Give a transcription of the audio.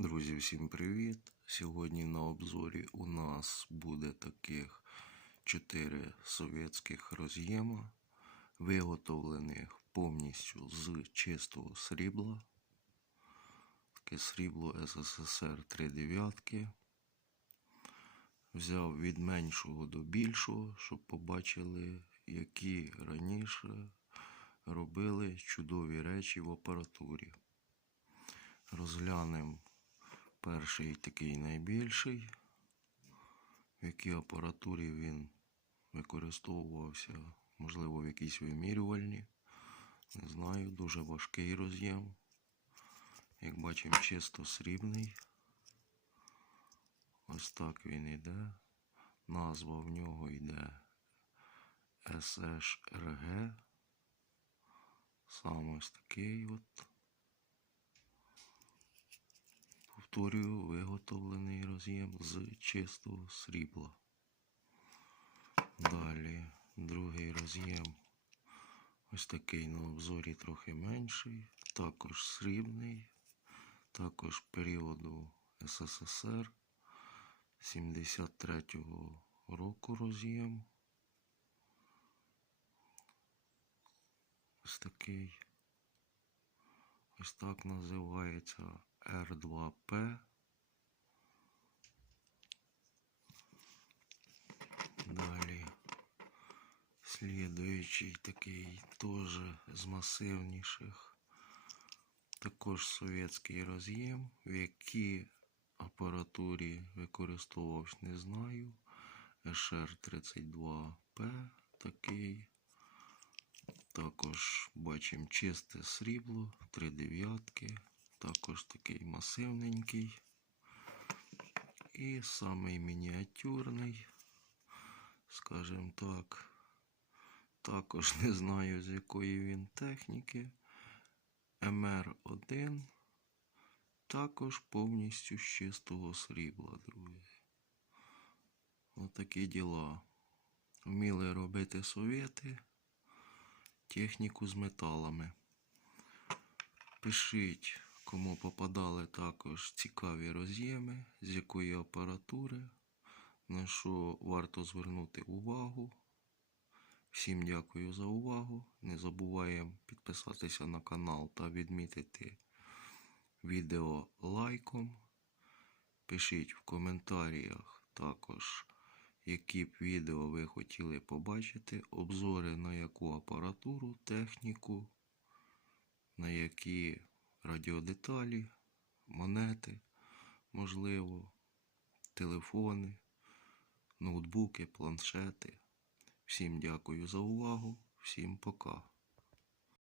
Друзі, всім привіт! Сьогодні на обзорі у нас буде таких 4 совєтських роз'єма, виготовлених повністю з чистого срібла. Таке срібло СССР 3 дев'ятки. Взяв від меншого до більшого, щоб побачили, які раніше робили чудові речі в апаратурі. Розглянемо перший такий найбільший, в якій апаратурі він використовувався, можливо, в якійсь вимірювальні. Не знаю, дуже важкий роз'єм. Як бачимо, чисто срібний. Ось так він йде. Назва в нього йде SHRG. Саме ось такий от. Повторюю, виготовлений роз'єм з чистого срібла. Далі другий роз'єм. Ось такий на обзорі трохи менший. Також срібний. Також періоду СССР 73-го року роз'єм. Ось такий. Ось так називається R2P. Далі слідуючий такий теж з масивніших. Також совєтський роз'єм, в якій апаратурі використовувався, не знаю. SR32P такий. Також бачимо чисте срібло, три дев'ятки, також масивненький. І самий мініатюрний, скажімо так, також не знаю з якої він техніки. МР1 також повністю з чистого срібла, друзі. Отакі діла. Вміли робити совєти техніку з металами. Пишіть, кому попадали також цікаві роз'єми, з якої апаратури, на що варто звернути увагу. Всім дякую за увагу. Не забуваємо підписатися на канал та відмітити відео лайком. Пишіть в коментарях також які б відео ви хотіли побачити, обзори на яку апаратуру, техніку, на які радіодеталі, монети, можливо, телефони, ноутбуки, планшети. Всім дякую за увагу, всім пока.